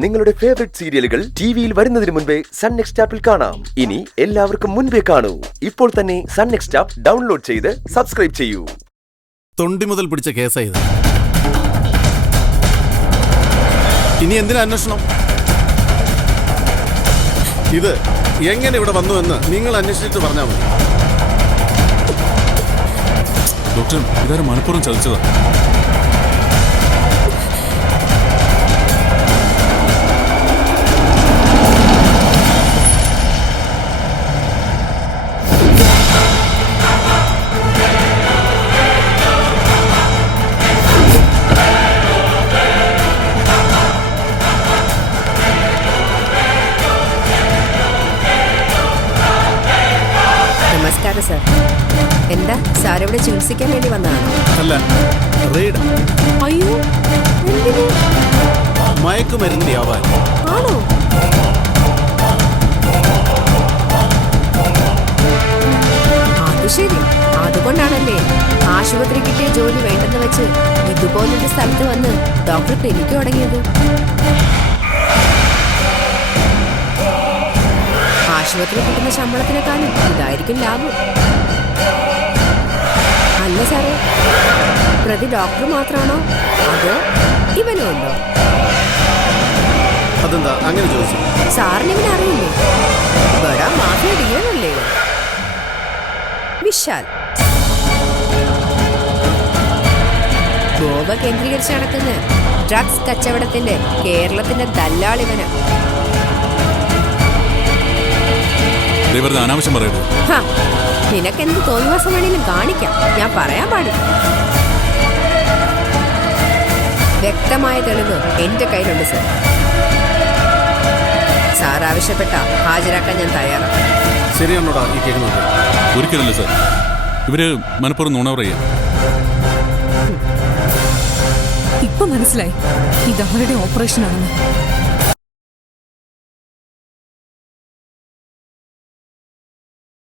നിങ്ങളുടെ ഫേവറേറ്റ് സീരിയലുകൾ ടിവിയിൽ വരുന്നതിന് മുൻപേ സൺ നെക്സ്റ്റ് ആപ്പിൽ കാണാം. ഇനി എല്ലാവർക്കും മുൻപേ കാണൂ. ഇപ്പോൾ തന്നെ സൺ നെക്സ്റ്റ് ആപ്പ് ഡൗൺലോഡ് ചെയ്ത് സബ്സ്ക്രൈബ് ചെയ്യൂ. തൊണ്ടി മുതൽ പിടിച്ച കേസായത്. ഇനി എന്തിനാ അന്വേഷണം? ഇത് എങ്ങനെ ഇവിടെ വന്നു എന്ന് നിങ്ങൾ അന്വേഷിച്ചിട്ട് പറഞ്ഞാൽ മതി. ഡോക്ടർ, ഇതാരും മനഃപൂർവ്വം ചതിച്ചതാ. നമസ്കാരം സാർ. എന്താ സാർ ഇവിടെ ചികിത്സിക്കാൻ വേണ്ടി വന്നതാണോ? അല്ല, റെയ്ഡ്. അയ്യോ, എന്തിന്? മയക്കുമരുന്നിന്റെ ആവാൻ. ആണോ? അത് ശരി. അതുകൊണ്ടാണല്ലേ ആശുപത്രി കിട്ടിയ ജോലി വേണ്ടെന്ന് വെച്ച് ഇതുപോലൊരു സ്ഥലത്ത് വന്ന് ഡോക്ടർ ക്ലിനിക്ക് തുടങ്ങിയത്. ആശുപത്രി കിട്ടുന്ന ശമ്പളത്തിനെക്കാളും ഇതായിരിക്കും ലാഭം. അല്ല സാറേ, പ്രതി ഡോക്ടർ മാത്രമാണോ അതോ ഇവനും ഉണ്ടോ? അതെന്താ അങ്ങനെ ചോദിച്ചു? സാറിന് ഇവനെ അറിയില്ലേ? ബടാ മാഫിയ ഡിയനല്ലേ വിശാൽ. ഗോവ കേന്ദ്രീകരിച്ച് നടക്കുന്ന ഡ്രഗ്സ് കച്ചവടത്തിന്റെ കേരളത്തിന്റെ ദല്ലാളിവന്. അനാവശ്യം പറയരുത്. നിനക്കെന്ത് തോന്നിവാസം വേണേലും കാണിക്കാം, ഞാൻ പറയാൻ പാടില്ല. വ്യക്തമായ തെളിവ് എന്റെ കയ്യിലുണ്ട് സാർ. സാർ ആവശ്യപ്പെട്ട ഹാജരാക്കാൻ ഞാൻ തയ്യാറാണ്. ശരിയാണോടാ ഈ കേൾക്കുന്നത്? ഒരിക്കലല്ല സാർ, ഇവര് മനഃപൂർവ്വം നുണ പറയാ. ഇപ്പൊ മനസ്സിലായി ഇതാരുടെ ഓപ്പറേഷൻ ആണെന്ന്.